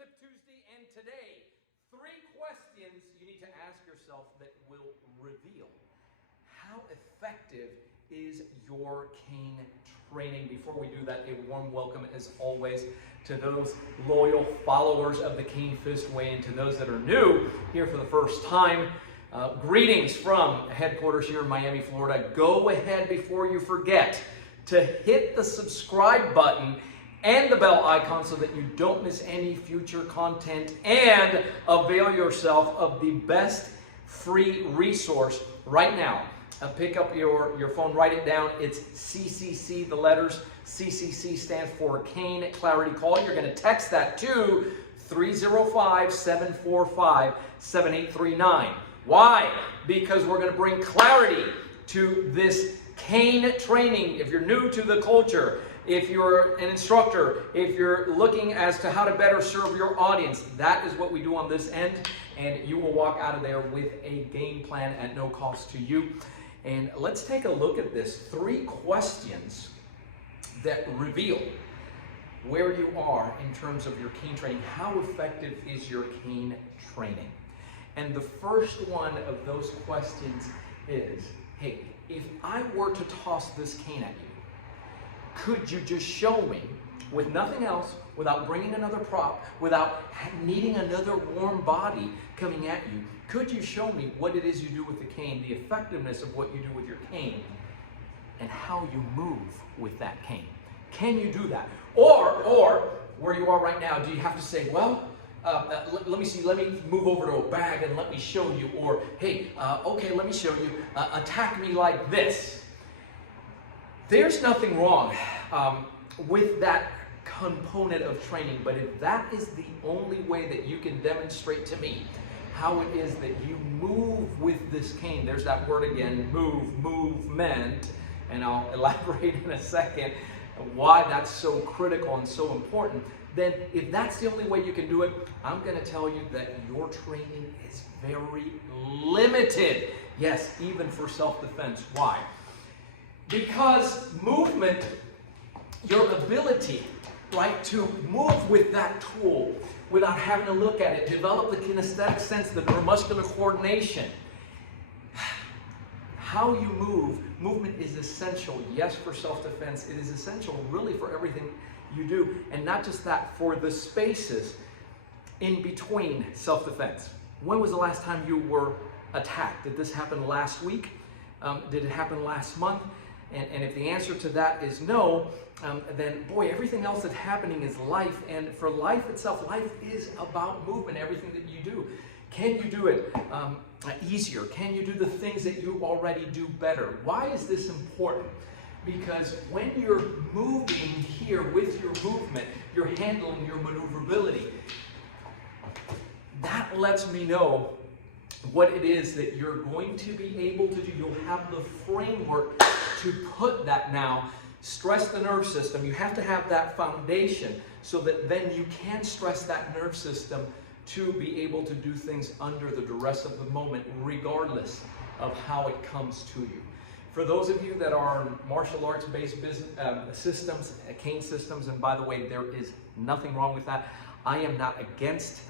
Fingertip Tuesday, and today, 3 questions you need to ask yourself that will reveal how effective is your cane training. Before we do that, a warm welcome as always to those loyal followers of the Cane Fist Way and to those that are new here for the first time. Greetings from headquarters here in Miami, Florida. Go ahead before you forget to hit the subscribe button and the bell icon so that you don't miss any future content, and avail yourself of the best free resource right now. Pick up your phone, write it down. It's CCC, the letters. CCC stands for Cane Clarity Call. You're going to text that to 305-745-7839. Why? Because we're going to bring clarity to this cane training. If you're new to the culture, if you're an instructor, if you're looking as to how to better serve your audience, that is what we do on this end, and you will walk out of there with a game plan at no cost to you. And let's take a look at this. 3 questions that reveal where you are in terms of your cane training. How effective is your cane training? And the first one of those questions is, hey, if I were to toss this cane at you, could you just show me, with nothing else, without bringing another prop, without needing another warm body coming at you, could you show me what it is you do with the cane, the effectiveness of what you do with your cane, and how you move with that cane? Can you do that? Or where you are right now, do you have to say, well, let me see, let me move over to a bag and let me show you, or hey, okay, let me show you, attack me like this. There's nothing wrong with that component of training, but if that is the only way that you can demonstrate to me how it is that you move with this cane, there's that word again, movement, and I'll elaborate in a second why that's so critical and so important, then if that's the only way you can do it, I'm going to tell you that your training is very limited. Yes, even for self-defense. Why? Because movement, your ability, right, to move with that tool without having to look at it, develop the kinesthetic sense, the neuromuscular coordination. How you move, movement is essential, yes, for self-defense. It is essential really for everything you do. And not just that, for the spaces in between self-defense. When was the last time you were attacked? Did this happen last week? Did it happen last month? And if the answer to that is no, then boy, everything else that's happening is life. And for life itself, life is about movement, everything that you do. Can you do it easier? Can you do the things that you already do better? Why is this important? Because when you're moving here with your movement, you're handling your maneuverability. That lets me know what it is that you're going to be able to do. You'll have the framework to put that now. Stress the nerve system. You have to have that foundation so that then you can stress that nerve system to be able to do things under the duress of the moment, regardless of how it comes to you. For those of you that are martial arts based systems, cane systems, and by the way, there is nothing wrong with that. I am not against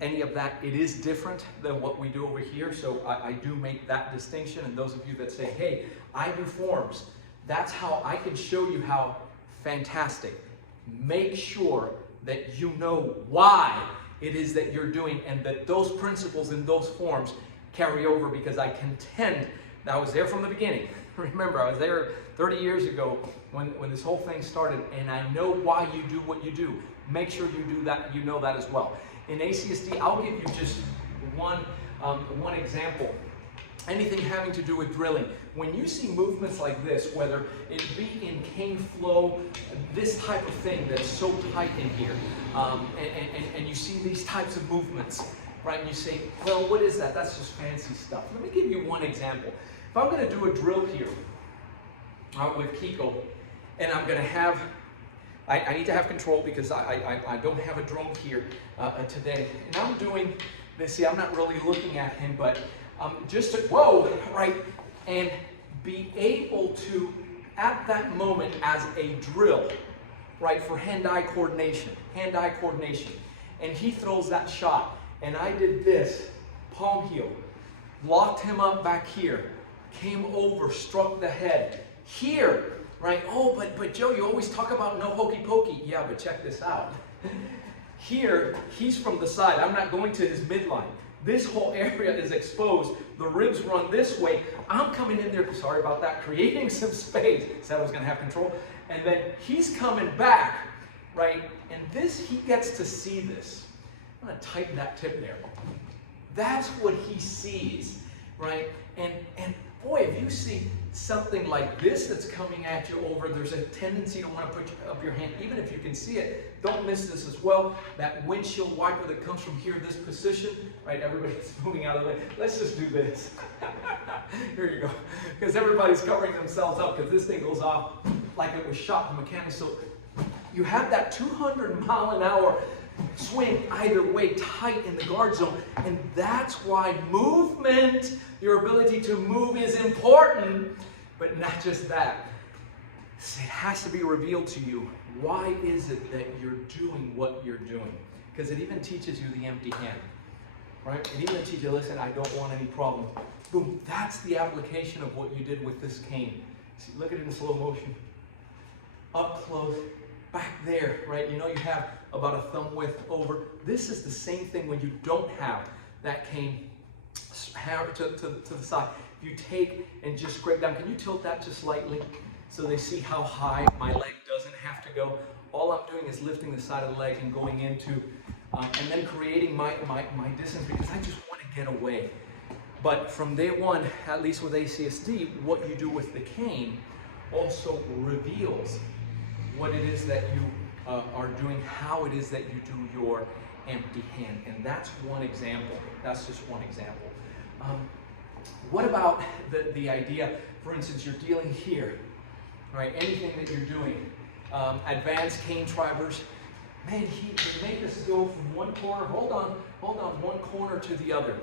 any of that. It is different than what we do over here, so I do make that distinction. And those of you that say, hey, I do forms, that's how I can show you how fantastic. Make sure that you know why it is that you're doing, and that those principles in those forms carry over, because I contend that I was there from the beginning. Remember, I was there 30 years ago when this whole thing started, and I know why you do what you do. Make sure you do that, you know that as well. In ACSD, I'll give you just one example. Anything having to do with drilling. When you see movements like this, whether it be in cane flow, this type of thing that's so tight in here, and you see these types of movements, right? And you say, well, what is that? That's just fancy stuff. Let me give you one example. If I'm going to do a drill here with Kiko, and I'm going to have, I need to have control because I don't have a drone here today. And I'm doing this, see, I'm not really looking at him, but just to, whoa, right, and be able to, at that moment as a drill, right, for hand-eye coordination, and he throws that shot. And I did this, palm heel, locked him up back here, came over, struck the head. Here, right? Oh, but Joe, you always talk about no hokey pokey. Yeah, but check this out. Here, he's from the side. I'm not going to his midline. This whole area is exposed. The ribs run this way. I'm coming in there, sorry about that, creating some space. Said I was going to have control. And then he's coming back, right? And this, he gets to see this. I'm going to tighten that tip there. That's what he sees, right? And boy, if you see something like this that's coming at you over, there's a tendency to want to put up your hand, even if you can see it. Don't miss this as well. That windshield wiper that comes from here, this position, right? Everybody's moving out of the way. Let's just do this. Here you go. Because everybody's covering themselves up because this thing goes off like it was shot from mechanics. So you have that 200-mile-an-hour swing either way, tight in the guard zone, and that's why movement, your ability to move, is important. But not just that, it has to be revealed to you. Why is it that you're doing what you're doing? Because it even teaches you the empty hand, right? It even teaches you, listen, I don't want any problems. Boom, that's the application of what you did with this cane. See, look at it in slow motion. Up close, back there, right? You know, you have about a thumb width over. This is the same thing when you don't have that cane to the side. You take and just scrape down. Can you tilt that just slightly so they see how high my leg doesn't have to go? All I'm doing is lifting the side of the leg and going into, and then creating my distance because I just want to get away. But from day one, at least with ACSD, what you do with the cane also reveals what it is that you are doing, how it is that you do your empty hand. And that's one example. That's just one example. What about the idea, for instance, you're dealing here, right? Anything that you're doing, advanced cane drivers, man, they make us go from one corner, hold on, one corner to the other.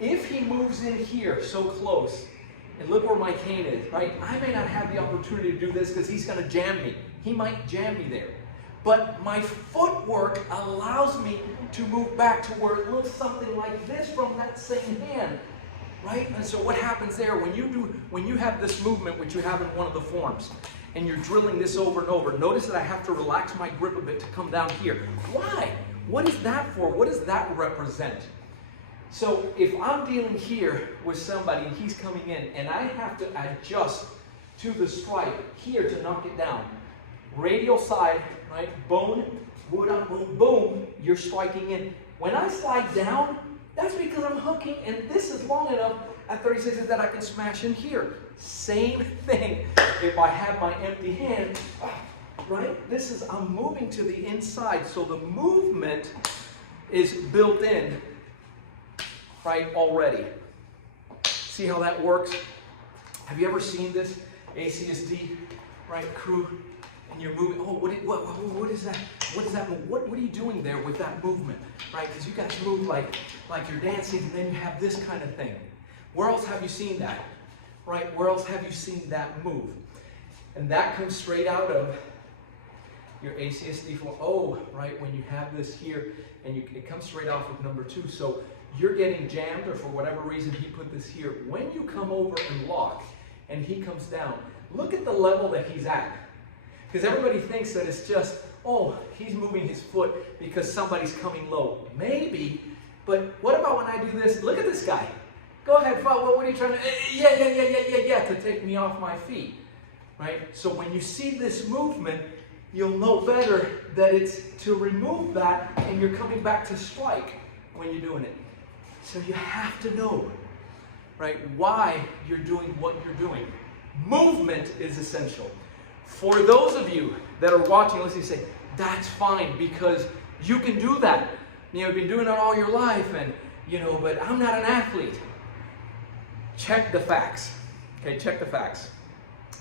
If he moves in here so close, and look where my cane is, right? I may not have the opportunity to do this because he's going to jam me. He might jam me there. But my footwork allows me to move back to where it looks something like this from that same hand, right? And so what happens there when you have this movement, which you have in one of the forms, and you're drilling this over and over, notice that I have to relax my grip a bit to come down here. Why? What is that for? What does that represent? So if I'm dealing here with somebody and he's coming in and I have to adjust to the strike here to knock it down, radial side, right, bone, wood on boom, boom, you're striking in. When I slide down, that's because I'm hooking and this is long enough at 36 that I can smash in here. Same thing if I have my empty hand, right, I'm moving to the inside, so the movement is built in, right, already. See how that works? Have you ever seen this ACSD, right, crew? And you're moving, oh, what is that? What is that move? What are you doing there with that movement, right? Because you guys move like you're dancing, and then you have this kind of thing. Where else have you seen that, right? Where else have you seen that move? And that comes straight out of your ACSD form. Oh, right, when you have this here, and it comes straight off of number 2. So you're getting jammed, or for whatever reason he put this here. When you come over and lock, and he comes down, look at the level that he's at. Because everybody thinks that it's just, oh, he's moving his foot because somebody's coming low. Maybe, but what about when I do this? Look at this guy. Go ahead, what are you trying to, yeah, to take me off my feet, right? So when you see this movement, you'll know better that it's to remove that and you're coming back to strike when you're doing it. So you have to know, right, why you're doing what you're doing. Movement is essential. For those of you that are watching, let's say, that's fine because you can do that. You know, you've been doing it all your life and, you know, but I'm not an athlete. Check the facts. Okay, check the facts.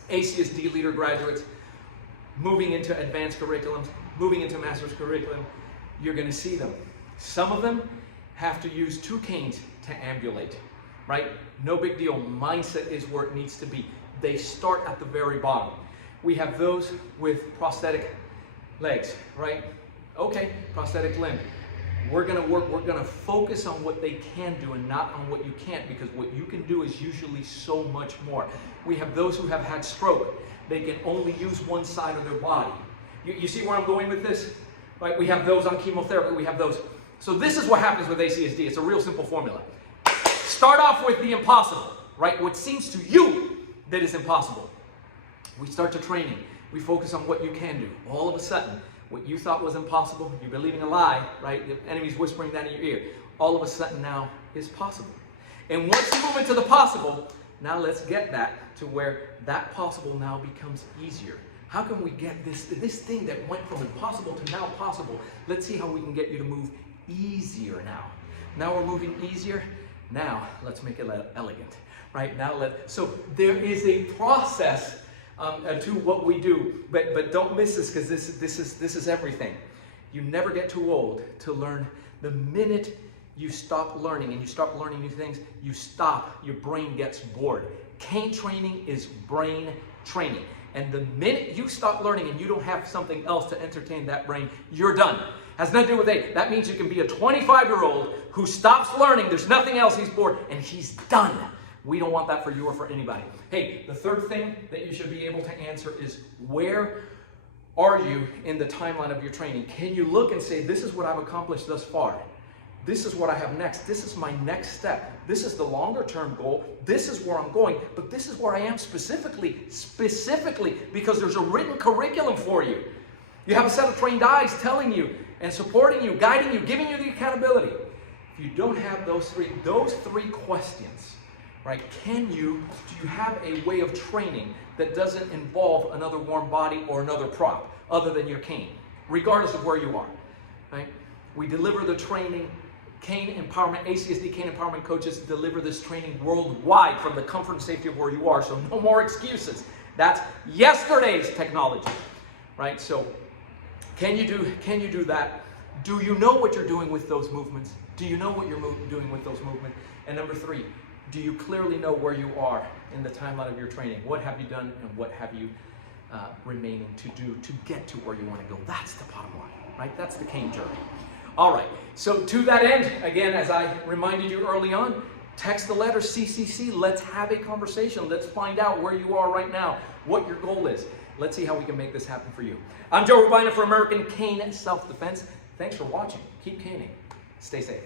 ACSD leader graduates moving into advanced curriculums, moving into master's curriculum, you're going to see them. Some of them have to use 2 canes to ambulate, right? No big deal. Mindset is where it needs to be. They start at the very bottom. We have those with prosthetic legs, right? Okay, prosthetic limb. We're going to focus on what they can do and not on what you can't, because what you can do is usually so much more. We have those who have had stroke. They can only use one side of their body. You see where I'm going with this? Right? We have those on chemotherapy. We have those. So this is what happens with ACSD. It's a real simple formula. Start off with the impossible, right? What seems to you that is impossible. We start the training. We focus on what you can do. All of a sudden, what you thought was impossible, you're believing a lie, right? The enemy's whispering that in your ear. All of a sudden now is possible. And once you move into the possible, now let's get that to where that possible now becomes easier. How can we get this thing that went from impossible to now possible? Let's see how we can get you to move easier now. Now we're moving easier. Now let's make it elegant, right? So there is a process to what we do, but don't miss this, because this is everything. You never get too old to learn. The minute you stop learning and you start learning new things, you stop. Your brain gets bored. Cane training is brain training, and the minute you stop learning and you don't have something else to entertain that brain, you're done. Has nothing to do with age. That means you can be a 25-year-old who stops learning. There's nothing else. He's bored and he's done. We don't want that for you or for anybody. Hey, the third thing that you should be able to answer is, where are you in the timeline of your training? Can you look and say, this is what I've accomplished thus far. This is what I have next. This is my next step. This is the longer term goal. This is where I'm going, but this is where I am specifically, because there's a written curriculum for you. You have a set of trained eyes telling you and supporting you, guiding you, giving you the accountability. If you don't have those three questions, right? Do you have a way of training that doesn't involve another warm body or another prop other than your cane, regardless of where you are, right? We deliver the training, cane empowerment, ACSD cane empowerment coaches deliver this training worldwide from the comfort and safety of where you are, so no more excuses. That's yesterday's technology, right? So can you do that? Do you know what you're doing with those movements? Do you know what you're doing with those movements? And number three, do you clearly know where you are in the timeline of your training? What have you done and what have you remaining to do to get to where you want to go? That's the bottom line, right? That's the cane journey. All right, so to that end, again, as I reminded you early on, text the letter CCC. Let's have a conversation. Let's find out where you are right now, what your goal is. Let's see how we can make this happen for you. I'm Joe Robaina for American Cane Self-Defense. Thanks for watching. Keep caning. Stay safe.